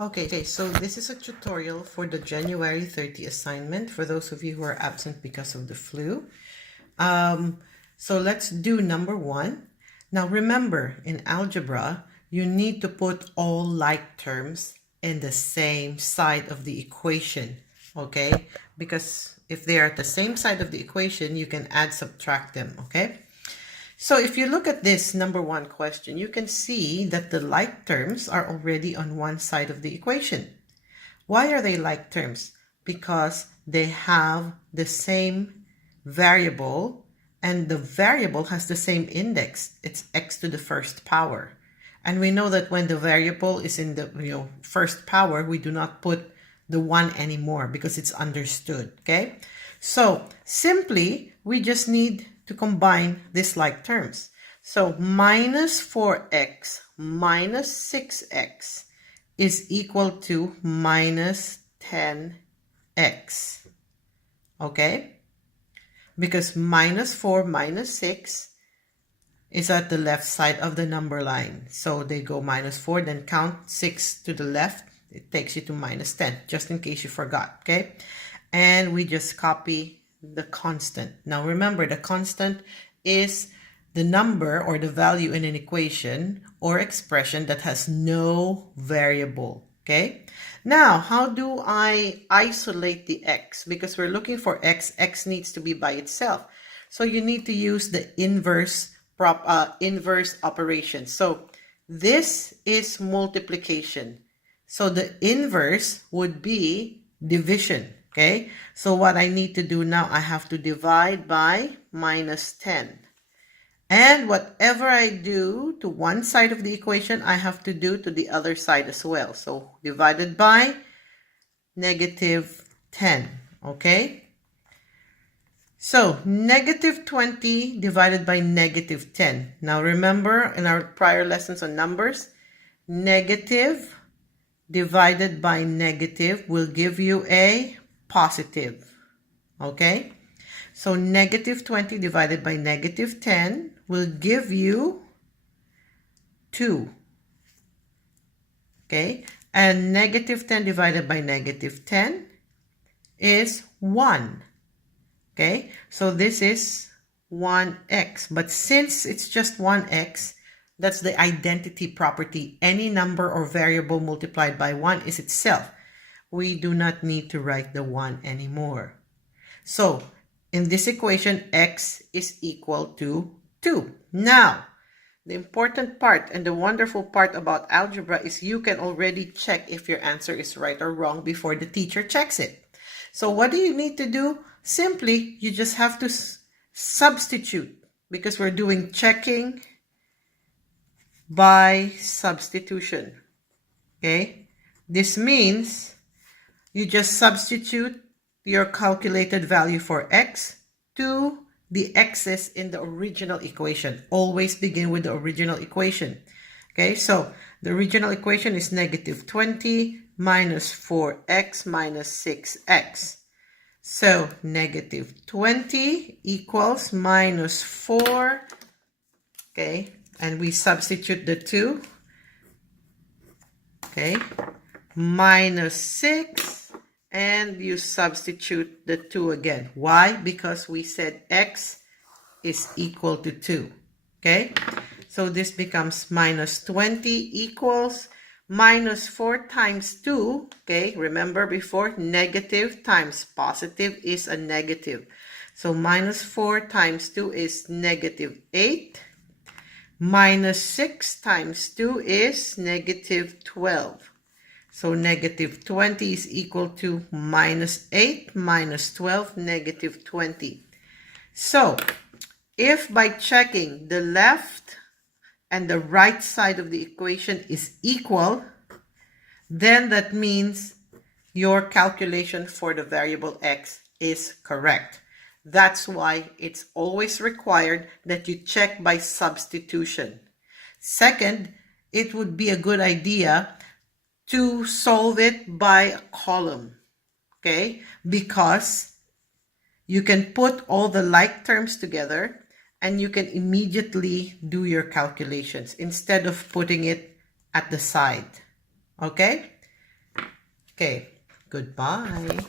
Okay, so this is a tutorial for the January 30 assignment for those of you who are absent because of the flu. So let's do number 1. Now remember, in algebra, you need to put all like terms in the same side of the equation, okay? Because if they are at the same side of the equation, you can add, subtract them, okay? So if you look at this number 1 question, you can see that the like terms are already on one side of the equation. Why are they like terms? Because they have the same variable and the variable has the same index. It's x to the first power. And we know that when the variable is in the first power, we do not put the 1 anymore because it's understood, okay? So simply, we just need to combine these like terms. So minus 4x minus 6x is equal to minus 10x. Okay? Because minus 4 minus 6 is at the left side of the number line. So they go minus 4, then count 6 to the left. It takes you to minus 10, just in case you forgot. Okay? And we just copy the constant. Now remember, the constant is the number or the value in an equation or expression that has no variable. Okay? Now, how do I isolate the x? Because we're looking for x needs to be by itself. So you need to use the inverse operation. So this is multiplication. So the inverse would be division. Okay, so what I need to do now, I have to divide by minus 10. And whatever I do to one side of the equation, I have to do to the other side as well. So divided by negative 10. Okay, so negative 20 divided by negative 10. Now remember, in our prior lessons on numbers, negative divided by negative will give you a positive. Okay, so negative 20 divided by negative 10 will give you 2. Okay, and negative 10 divided by negative 10 is 1. Okay, so this is 1x, but since it's just 1x, that's the identity property. Any number or variable multiplied by 1 is itself. We do not need to write the 1 anymore. So in this equation, x is equal to 2. Now, the important part and the wonderful part about algebra is you can already check if your answer is right or wrong before the teacher checks it. So what do you need to do? Simply, you just have to substitute, because we're doing checking by substitution. Okay, this means you just substitute your calculated value for x to the x's in the original equation. Always begin with the original equation. Okay, so the original equation is negative 20 minus 4x minus 6x. So negative 20 equals minus 4. Okay, and we substitute the 2. Okay, minus 6. And you substitute the 2 again. Why? Because we said x is equal to 2. Okay? So this becomes minus 20 equals minus 4 times 2. Okay? Remember before, negative times positive is a negative. So minus 4 times 2 is negative 8. Minus 6 times 2 is negative 12. So negative 20 is equal to minus 8 minus 12, negative 20. So if by checking the left and the right side of the equation is equal, then that means your calculation for the variable x is correct. That's why it's always required that you check by substitution. Second, it would be a good idea to solve it by a column, okay? Because you can put all the like terms together and you can immediately do your calculations instead of putting it at the side, okay? Okay, goodbye.